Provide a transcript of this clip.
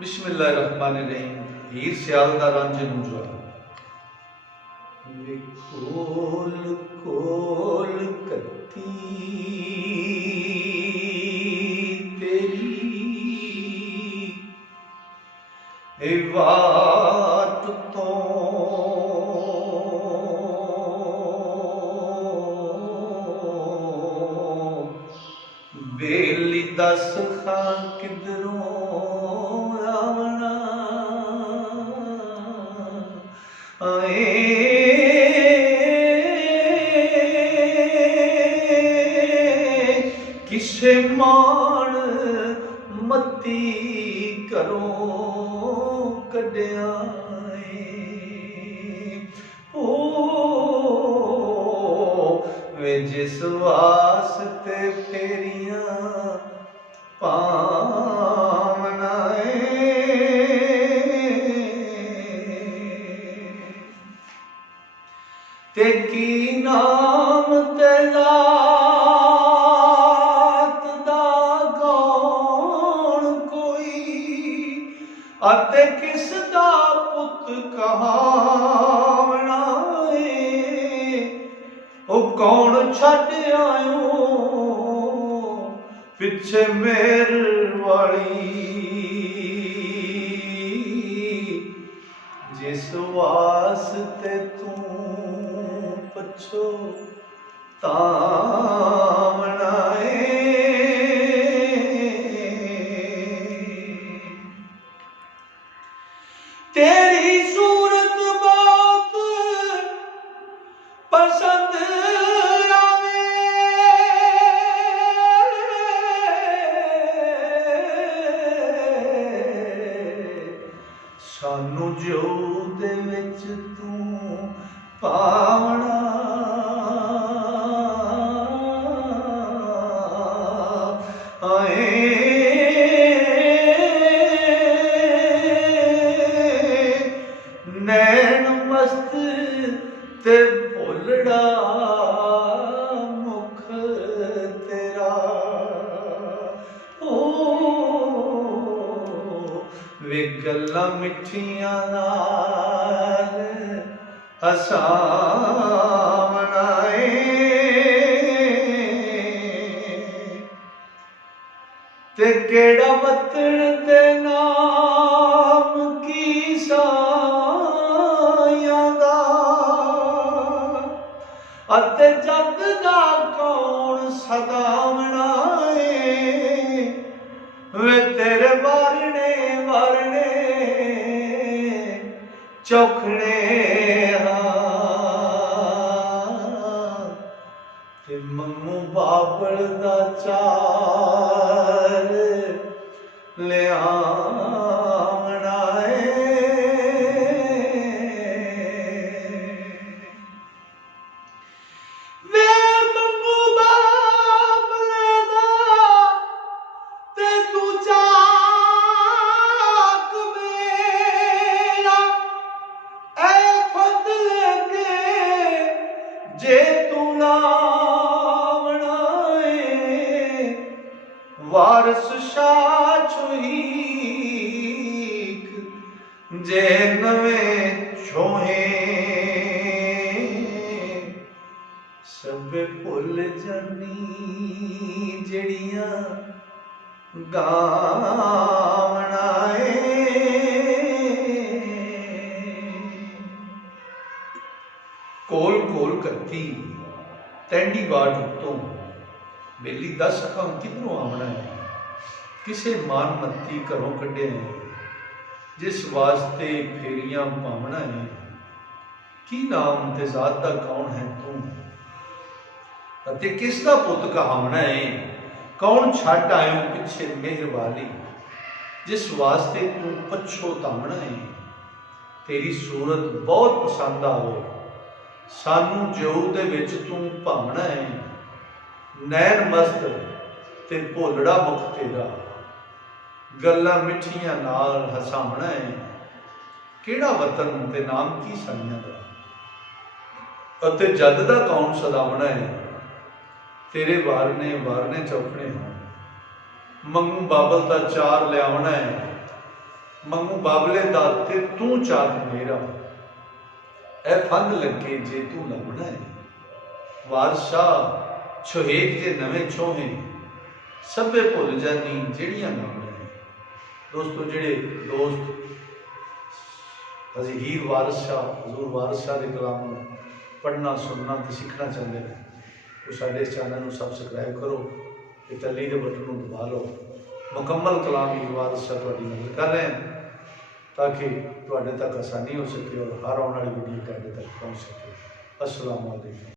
बिस्मिल्लाहिर्रहमानिर्रहीम। हीर सियाल दा रांझे नूं जवा वे कोल कोल कत्ती तेरी ए बात तो बेली दस खां किधरों आवना आए किसे मान मती करो कड्या ओ वे जिस वास्ते फेरियां पावना ते की नाम ते लात दा कौन कोई अते किस दा पुत कहावना ओ कौन छड़ आयो पिछे मेर वाली जिस वास्ते तू पछो तावना तेरी सूरत बहुत पसंद आवे सानू जो दे विच तू पावना आए नैन मस्त ते भोलड़ा मुख तेरा ओ वे गल्लां मिठियां नाल हसावना ते केड़ा वतन दे नाम की सायां दा अते जग दा कौन सदावना वे तेरे वारने वारने चौखने ते मम्मू बाबल दा चार ले आवना वे मम्मू बाबल दा ते तू चाक मेरा ऐ फضل के जे तू लावना वारस शाह छुईक जे नवे छोहे सब भुल जानी जड़ियां गावना कोल कोल कत्ती तैंडी बाट उत्तों बेली दस खां किधरों आवना है किसे मान मत्ती घरों कड्ढे जिस वास्ते फेरियां पावना है की नाम ते जात दा कौन है तू अते किस दा पुत कहावना है कौन छड़ आयो पिछे मेहर वाली जिस वास्ते तू पछो तावना है तेरी सूरत बहुत पसंद आवे सानू जो दे विच तू भावना है नैन मस्त ते भोलड़ा मुख तेरा गल्लां मिठियां नाल हसावना है केड़ा वतन ते नाम की साइयां दा अते जद दा कौन सदावना है तेरे वारने चौखने हो मंगू बाबल का चार लियावना है ਮੰਗੂ ਬਾਬਲੇ ਦਾ ਤੇ ਤੂੰ ਚਾਕ ਮੇਰਾ, ਇਹ ਫੰਦ ਲੱਗੇ ਜੇ ਤੂੰ ਲੱਭਣਾ ਹੈ। ਵਾਰਸ਼ਾਹ ਛੋਹੇਕ ਜੇ ਨਵੇਂ ਛੋਹੇ, ਸਭੇ ਭੁੱਲ ਜਾਨੀ ਜਿਹੜੀਆਂ ਨਾਮਣਾ ਹੈ। ਦੋਸਤੋ, ਜਿਹੜੇ ਦੋਸਤ ਹੀਰ ਵਾਰਿਸ ਸ਼ਾਹ, ਹਜ਼ੂਰ ਵਾਰਿਸ ਸ਼ਾਹ ਦੇ ਕਲਾਮ ਨੂੰ ਪੜ੍ਹਨਾ, ਸੁਣਨਾ ਤੇ ਸਿੱਖਣਾ ਚਾਹੁੰਦੇ ਨੇ, ਉਹ ਸਾਡੇ ਇਸ ਚੈਨਲ ਨੂੰ ਸਬਸਕ੍ਰਾਈਬ ਕਰੋ ਤੇ ਤਲੀ ਦੇ ਬਟਨ ਨੂੰ ਦਬਾ ਲਓ। ਮੁਕੰਮਲ ਕਲਾਮ ਹੀਰ ਵਾਰਿਸ ਸ਼ਾਹ ਤੁਹਾਡੀ ਮਦਦ ਕਰ ਰਹੇ ਹਨ ਤਾਂ ਕਿ ਤੁਹਾਡੇ ਤੱਕ ਆਸਾਨੀ ਹੋ ਸਕੇ ਔਰ ਹਰ ਆਉਣ ਵਾਲੀ ਵੀਡੀਓ ਤੁਹਾਡੇ ਤੱਕ ਪਹੁੰਚ ਸਕੇ। अस्सलाम वालेकुम।